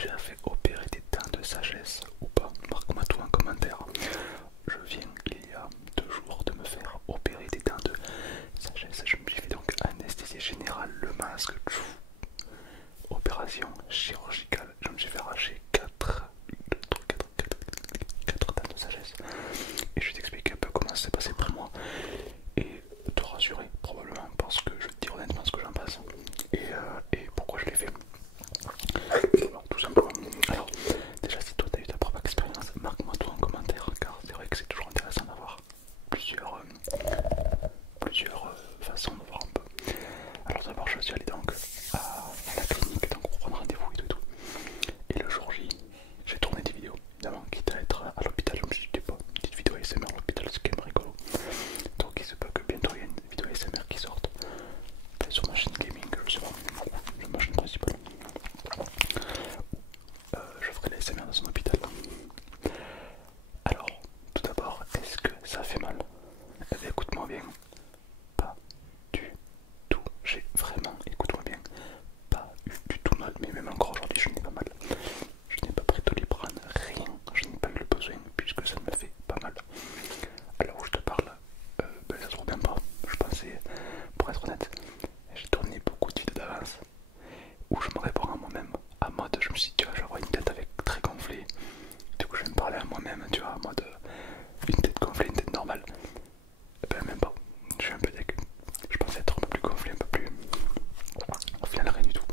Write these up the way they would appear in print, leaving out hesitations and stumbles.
déjà fait opérer des dents de sagesse ou pas? Marque-moi tout en commentaire. Je viens il y a 2 jours de me faire opérer des dents de sagesse. Je me suis fait donc anesthésie générale, le masque, opération chirurgicale. Je me suis fait arracher 4 dents de sagesse. Et je vais t'expliquer un peu comment ça s'est passé pour moi. Et te rassurer probablement parce que je te dis honnêtement ce que j'en passe. Et pourquoi je l'ai fait. Alors, tout simplement. Alors, déjà, si toi tu as eu ta propre expérience, marque-moi tout en commentaire, car c'est vrai que c'est toujours intéressant d'avoir plusieurs façons de voir un peu. Alors, d'abord, je suis allé donc à la clinique donc, pour prendre rendez-vous et tout, et tout. Et le jour J, j'ai tourné des vidéos, évidemment, quitte à être à l'hôpital. Je me suis dit, pas une petite vidéo ASMR à l'hôpital, c'est quand même rigolo. Donc, il se peut que bientôt il y ait une vidéo ASMR qui sorte sur ma chaîne gaming, je sais pas, sur ma chaîne principale. Je ferai l'ASMR dans un hôpital. Alors, tout d'abord, est-ce que ça fait mal? Eh bien, écoute-moi bien, pas du tout. J'ai vraiment, écoute-moi bien, pas eu du tout mal, mais même encore aujourd'hui, je n'ai pas mal. Je n'ai pas pris de Doliprane, rien, je n'ai pas eu le besoin puisque ça me fait pas mal. Alors où je te parle, ça se trouve même pas. Je pensais, pour être honnête, j'ai tourné beaucoup de vidéos d'avance où je me réponds à moi-même, à mode, je me suis dit, tu vois, j'aurais une tête avec très gonflée. Du coup, je vais me parler à moi-même, tu vois, en mode une tête gonflée, une tête normale. Et ben, même pas. Je suis un peu dégueu. Je pensais être un peu plus gonflé, un peu plus. Au final, rien du tout.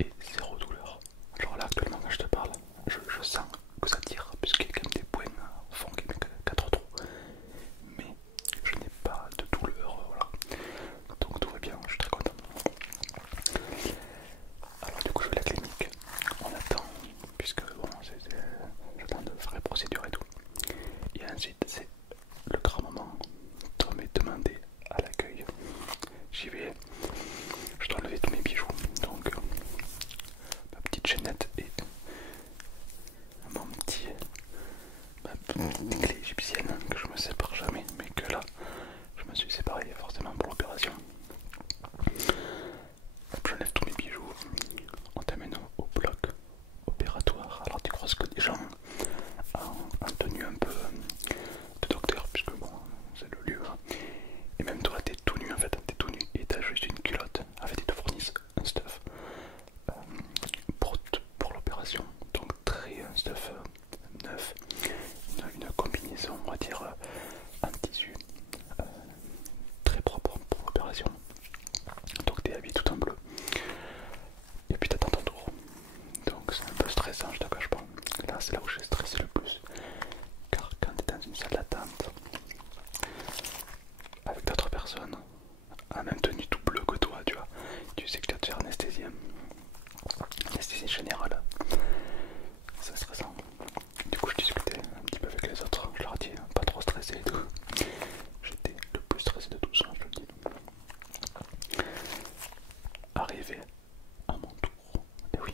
Et zéro douleur. Genre là, actuellement, quand je te parle, je sens que ça tire, puisqu'il y a quand même des points au fond qui mettent 4 trous. Mais je n'ai pas de douleur, voilà. Donc tout va bien, je suis très content. Alors du coup je vais à la clinique, on attend, puisque bon, j'attends de faire les procédures et tout. Et ensuite c'est le grand moment de me demander à l'accueil. J'y vais, je dois enlever tous mes bijoux, donc ma petite chaînette et mon petit, ma petite clé égyptienne que je me sépare jamais, mais que là je me suis séparé forcément pour l'opération. J'enlève tous mes bijoux, on t'amène au bloc opératoire. Alors tu croises que des gens en tenue un peu de docteur, puisque bon, c'est le lieu. Hein. Et même toi, t'es tout nu en fait, t'es tout nu et t'as juste une culotte. En fait, ils te fournissent un stuff pour l'opération. Donc très un stuff neuf, une combinaison, on va dire, en tissu très propre pour l'opération. Donc t'es habillé tout en bleu. Et puis t'attends ton tour. Donc c'est un peu stressant, je te cache pas. Là c'est là où j'ai stressé le plus. Car quand t'es dans une salle d'attente avec d'autres personnes, en même tenue tout bleu que toi, tu vois, tu sais que tu vas te faire anesthésier. Anesthésie générale. C'est stressant. Du coup je discutais un petit peu avec les autres. Je leur ai dit pas trop stressé et tout. J'étais le plus stressé de tous, hein, je te le dis. Arrivé à mon tour. Et oui,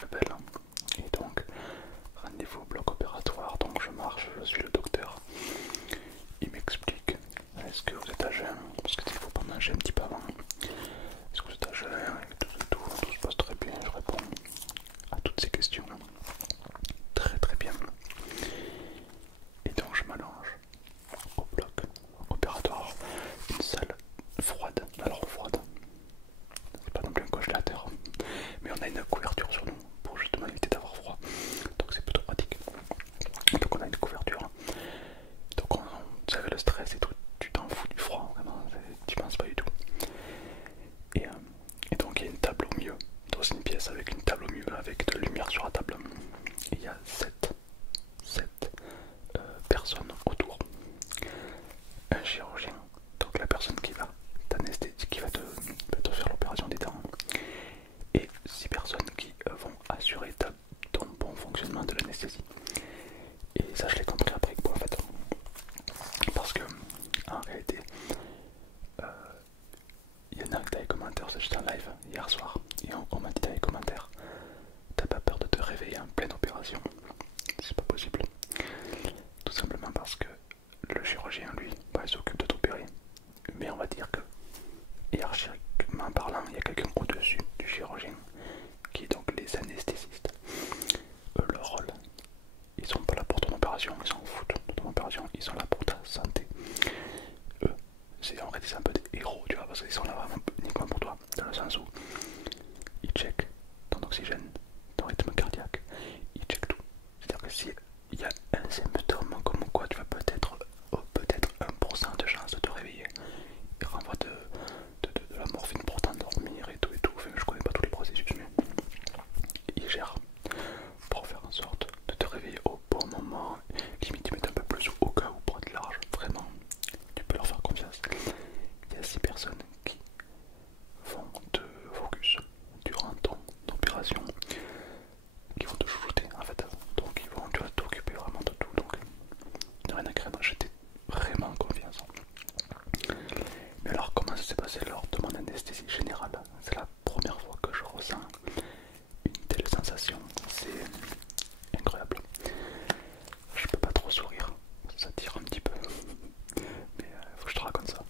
je belle. Hein. Et donc, rendez-vous au bloc opératoire. Donc je marche, je suis le docteur. Il m'explique, est-ce que vous êtes à jeun? Parce qu'il faut pas manger un petit peu avant. Est-ce que vous êtes à jeun? Et tout se passe très bien. Je réponds à toutes ces questions. Très très bien. Et donc je m'allonge au bloc opératoire. Une salle froide. Alors froide. C'est pas non plus un congélateur. Mais on a une couverture sur nous pour justement éviter d'avoir froid. Donc c'est plutôt pratique. Donc on a une couverture. Donc tu savais le stress et tout, tu t'en fous du froid, vraiment, tu penses pas du tout. Et donc il y a une table au milieu, dans une pièce avec une table au milieu, avec de la lumière sur la table. Et il y a 7 personnes autour. Un chirurgien, donc la personne qui va t'anesthésier, qui va te faire l'opération des dents. Et 6 personnes qui vont assurer ton bon fonctionnement de l'anesthésie. Et ça je l'ai compris après en fait. Parce que en réalité, il y en a qui dans les commentaires, c'est juste un live hier soir, et on m'a dit dans les commentaires, t'as pas peur de te réveiller en pleine opération? C'est pas possible. Tout simplement parce que le chirurgien, lui, bah, il s'occupe de t'opérer. Mais on va dire que, hiérarchiquement parlant, il y a quelqu'un au-dessus du chirurgien, qui est donc les anesthésistes. légère pour faire en sorte de te réveiller au bon moment, limite tu mets un peu plus au cas où pour être large, vraiment, tu peux leur faire confiance. Il y a 6 personnes qui vont te focus durant ton opération, qui vont te chouchouter en fait, donc ils vont, tu vas t'occuper vraiment de tout, donc ne rien à craindre, j'étais vraiment en confiance. Mais alors comment ça s'est passé lors de mon anesthésie générale? C'est la première fois que je ressens une telle sensation, c'est incroyable. Je peux pas trop sourire, ça tire un petit peu, mais faut que je te raconte ça.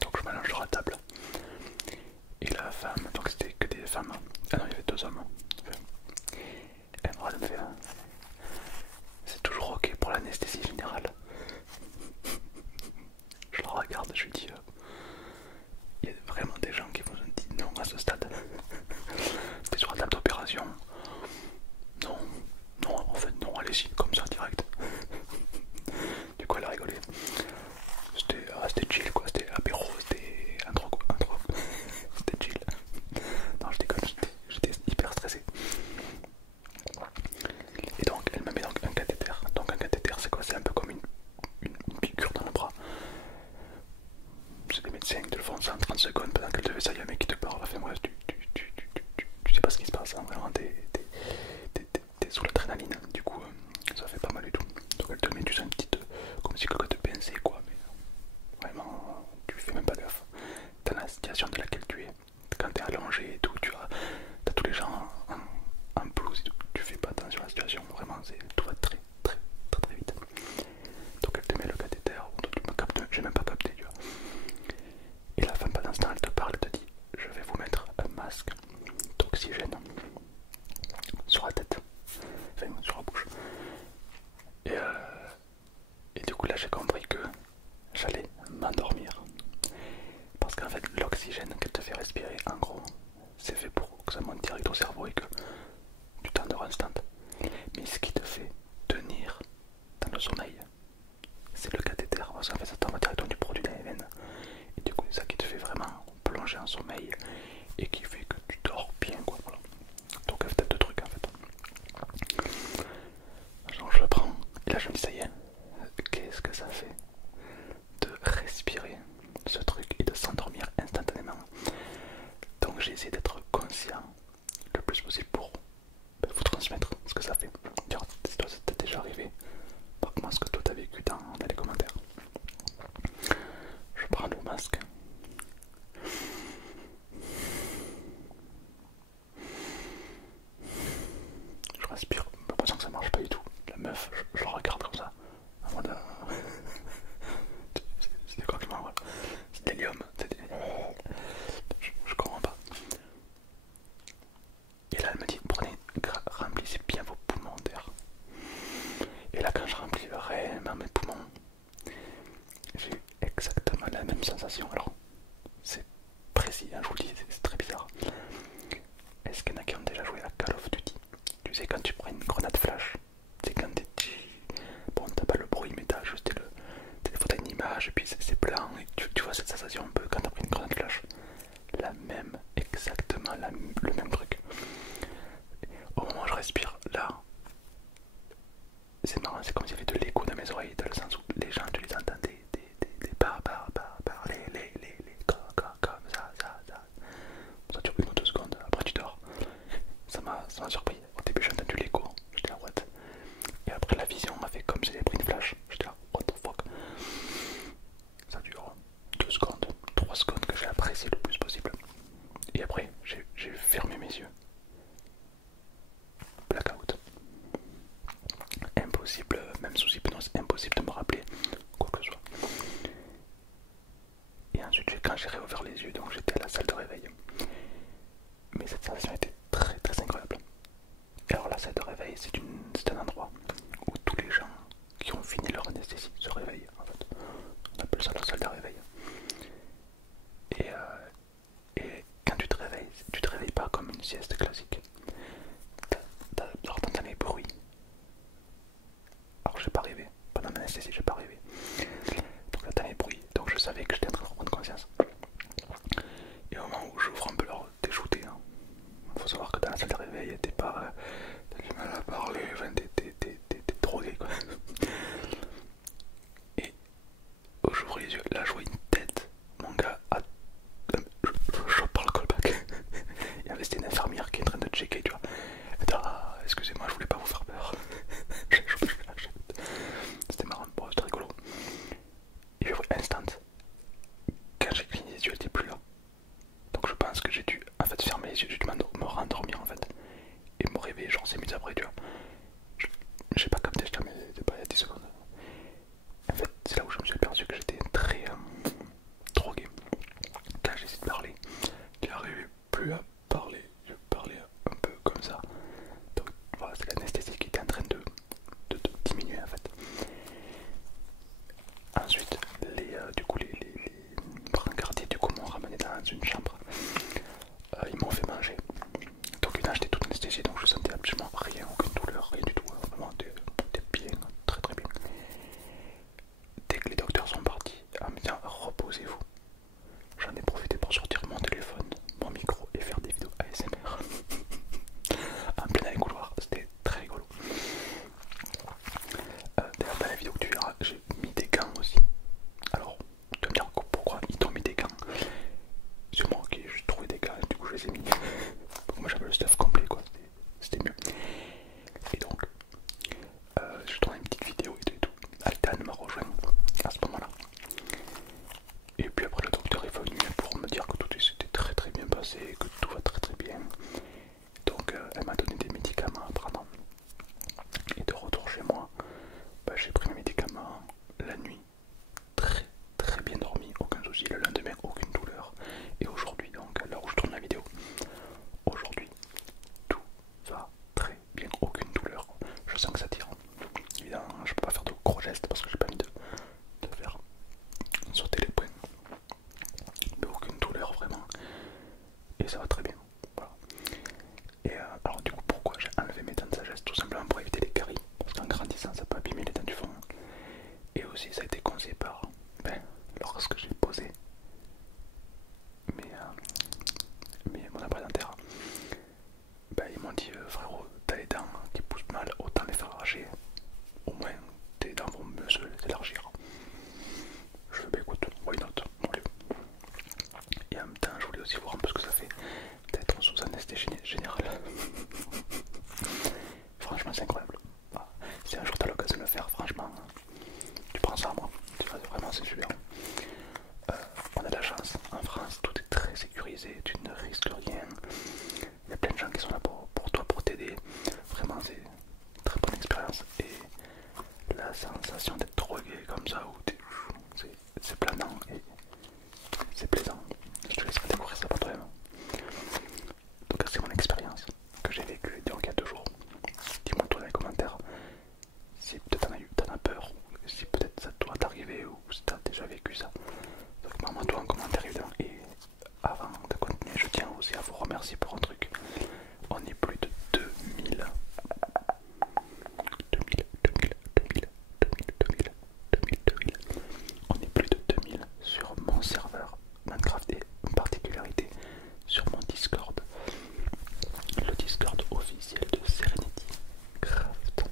Donc je m'allonge sur la table, et la femme, donc c'était que des femmes, ah non il y avait 2 hommes, elle me fait, c'est toujours ok pour l'anesthésie générale. Je la regarde, je lui dis, il y a vraiment des gens qui vous ont dit non à ce stade. T'es sur la table d'opération? Non, non, en fait non, allez-y, comme ça direct. Du coup elle a rigolé. C'était chill quoi, c'était apéro, c'était un drogue, c'était chill. Non je déconne, j'étais hyper stressé. Et donc elle me met donc un cathéter. Donc un cathéter c'est quoi? C'est un peu comme une piqûre dans le bras. C'est les médecins qui te le font ça en 30 secondes pendant qu'elle te fait ça, il y a un mec qui te parle. Enfin bref, tu sais pas ce qui se passe, hein, vraiment t'es sous l'adrénaline, du coup ça fait pas mal et tout. Donc elle te met juste une petite, comme si quelqu'un te pinçait quoi, mais vraiment tu fais même pas gaffe. Dans la situation de laquelle tu es, quand t'es allongé et tout, t'as tous les gens en blouse et tout, tu fais pas attention à la situation, vraiment tout va très vite. Donc elle te met le cathéter, j'ai même pas capté, tu vois. Et la femme pendant ce temps elle te parle, elle te dit je vais vous mettre un masque d'oxygène sur la tête, enfin sur la bouche. Et du coup là j'ai compris que j'allais m'endormir. Parce qu'en fait l'oxygène qu'elle te fait respirer, en gros, c'est fait pour que ça monte direct au cerveau et que tu t'endors instant. Mais ce qui te fait tenir dans le sommeil, c'est le cathéter. Parce qu'en fait ça t'envoie directement du produit dans les veines. Et du coup c'est ça qui te fait vraiment plonger en sommeil et qui fait que tu dors bien quoi. Voilà. Donc elle fait 2 trucs en fait. Donc je le prends et là je me dis ça y est, qu'est-ce que ça fait de respirer ce truc et de s'endormir instantanément. Donc j'ai essayé d'être conscient le plus possible pour vous transmettre ce que ça fait. Dire si toi ça t'est déjà arrivé, moi ce que toi t'as vécu dans les commentaires. Je prends le masque. Je respire, j'ai l'impression que ça marche pas du tout. La meuf, je la regarde comme ça. En mode, c'est des coquements, voilà. C'est de l'hélium, je comprends pas. Et là elle me dit prenez, remplissez bien vos poumons d'air. Et là quand je remplis vraiment mes poumons, j'ai eu exactement la même sensation. Alors c'est précis, hein, je vous le dis, c'est très bizarre. Est-ce qu'il y en a qui ont déjà joué à Call of Duty? Tu sais quand tu prends une grenade flash, c'est quand t'es... Bon t'as pas le bruit mais t'as juste des photos d'une image et puis c'est blanc et tu vois cette sensation un peu quand t'as pris une grenade flash. La même, exactement le même truc. Au moment où je respire, là, c'est marrant, c'est comme s'il y avait de l'écho dans mes oreilles, dans le sens où les gens, tu les entends des comme ça. Ça dure 1 ou 2 secondes, après tu dors. Ça m'a surpris. Au début, j'ai entendu l'écho, j'étais là, what? Et après, la vision m'a fait comme si j'avais pris une flash, j'étais là, what the fuck? Ça dure 2 secondes, 3 secondes que j'ai apprécié le plus possible. Et après, j'ai fermé mes yeux. Blackout. Impossible, même sous hypnose, impossible de me rappeler quoi que ce soit. Et ensuite, quand j'ai réouvert les yeux, donc j'étais à la salle de réveil. Mais cette sensation était très incroyable. Et alors la salle de réveil, c'est un endroit où tous les gens qui ont fini leur anesthésie se réveillent. En fait, on appelle ça la salle de réveil. Et quand tu te réveilles pas comme une sieste classique. Alors t'entends les bruits t'es pas, t'as du mal à parler, enfin t'es drogué quoi. Et j'ouvre les yeux, là je vois une tête, mon gars, je parle callback. Il y avait c'était une infirmière qui est en train de checker, tu vois. Et ah, excusez-moi, je voulais pas vous faire peur. C'était marrant, bon, c'était rigolo. Et je vois instant, quand j'ai cligné les yeux, elle était plus là. Donc je pense que j'ai dû en fait fermer les yeux, j'ai dû me rendormir en fait. Et me réveiller genre 5 minutes après, tu vois. J'ai pas capté, je mais c'était pas il y a 10 secondes. En fait, c'est là où je me suis aperçu que j'étais très drogué. Quand j'ai essayé de parler, il n'arrivait plus à parler. Je parlais un peu comme ça. Donc voilà, c'est l'anesthésie qui était en train de diminuer en fait. Ensuite, du coup, les brancardiers du coup m'ont ramené dans une chambre. Ils m'ont fait manger. Donc là j'étais tout anesthésié, donc je sentais absolument rien, aucune douleur, rien du tout. Vraiment, t'es bien, très très bien. Dès que les docteurs sont partis, en me disant reposez-vous, j'en ai profité pour sortir mon téléphone, mon micro et faire des vidéos ASMR. En plein dans les couloirs, c'était très rigolo. D'ailleurs, dans la vidéo que tu verras, j'ai mis des gants aussi. Alors, tu vas me dire pourquoi ils t'ont mis des gants. C'est moi qui ai juste trouvé des gants, du coup je les ai mis. Moi j'avais le stuff complet quoi, c'était mieux. Et donc, je tourne une petite vidéo et tout. Altan m'a rejoint à ce moment-là. Et puis après le docteur est venu pour me dire que tout s'était très très bien passé, que tout va très très bien. Donc elle m'a donné des médicaments à prendre. Et de retour chez moi, bah, j'ai pris mes médicaments la nuit. Très très bien dormi, aucun souci. Le lendemain, aucune douleur. Et aujourd'hui, donc à l'heure où je tourne la vidéo, aujourd'hui, tout va très bien, aucune douleur. Je sens que ça tire. Évidemment, je peux pas faire de gros gestes parce que j'ai pas envie de faire sauter les poings. Mais aucune douleur vraiment. Et ça va très bien. Voilà. Et alors du coup, pourquoi j'ai enlevé mes dents de sagesse? Tout simplement pour éviter les caries. Parce qu'en grandissant, ça peut abîmer les dents du fond. Et aussi, ça a été conseillé par lorsque j'ai posé mon appareil dentaire. Ils m'ont dit frérot, t'as les dents qui poussent mal, autant les faire arracher. Au moins tes dents vont mieux s'élargir. Je fais écoute, why not, allez. Et en même temps je voulais aussi voir un peu ce que ça fait d'être sous anesthésie générale. Franchement c'est incroyable. Si un jour t'as l'occasion de le faire, franchement, tu prends ça à moi. Vraiment c'est super. On a de la chance, en France tout est très sécurisé, tu ne risques rien. Il y a plein de gens qui sont là pour toi, pour t'aider. Vraiment c'est une très bonne expérience. Et la sensation d'être drogué comme ça, c'est planant et c'est plaisant. Je te laisserai découvrir ça par toi-même. Donc c'est mon expérience que j'ai vécue donc il y a 2 jours. Dis-moi toi dans les commentaires si peut-être t'en as peur, ou si peut-être ça doit t'arriver, ou si t'as déjà vécu ça. Donc mets-moi toi en commentaire évidemment. Et avant de continuer, je tiens aussi à vous remercier pour un truc. On est plus de 2000. On est plus de 2000 sur mon serveur Minecraft et une particularité sur mon Discord. Le Discord officiel de Serenity Craft.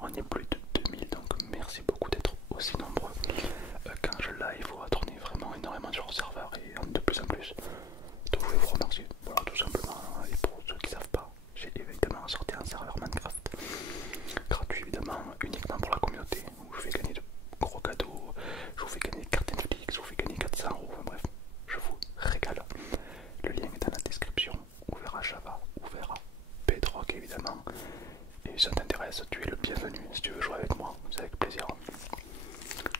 On est plus de 2000, donc merci beaucoup d'être aussi nombreux. Quand je live, vous retournez vraiment énormément sur le serveur et de plus en plus. Donc je voulais vous remercier, voilà tout simplement. Et pour ceux qui ne savent pas, j'ai évidemment sorti un serveur Minecraft gratuit évidemment, uniquement pour la communauté, où je fais gagner de gros cadeaux, je vous fais gagner des cartes Netflix, je vous fais gagner 400 €, enfin bref, je vous régale. Le lien est dans la description, ouvert à Java, ouvert à Bedrock évidemment. Et si ça t'intéresse, tu es le bienvenu. Si tu veux jouer avec moi, c'est avec plaisir.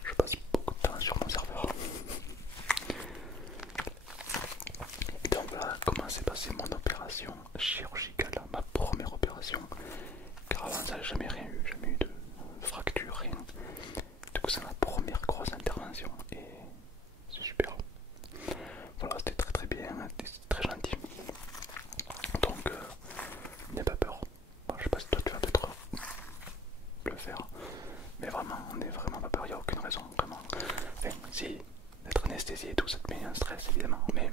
Je passe beaucoup de temps sur mon serveur. Et donc voilà comment s'est passée mon opération chirurgicale, ma première opération. Car avant ça, j'ai jamais rien eu, jamais eu de fracture, rien. Du coup, c'est ma première grosse intervention et c'est super. Voilà, c'était très très bien, c'était très gentil. Donc, n'aie pas peur. Bon, je sais pas si toi tu vas peut-être le faire, mais vraiment, on n'est vraiment pas peur, il n'y a aucune raison, vraiment. Enfin, si, d'être anesthésié et tout, ça te met un stress évidemment, mais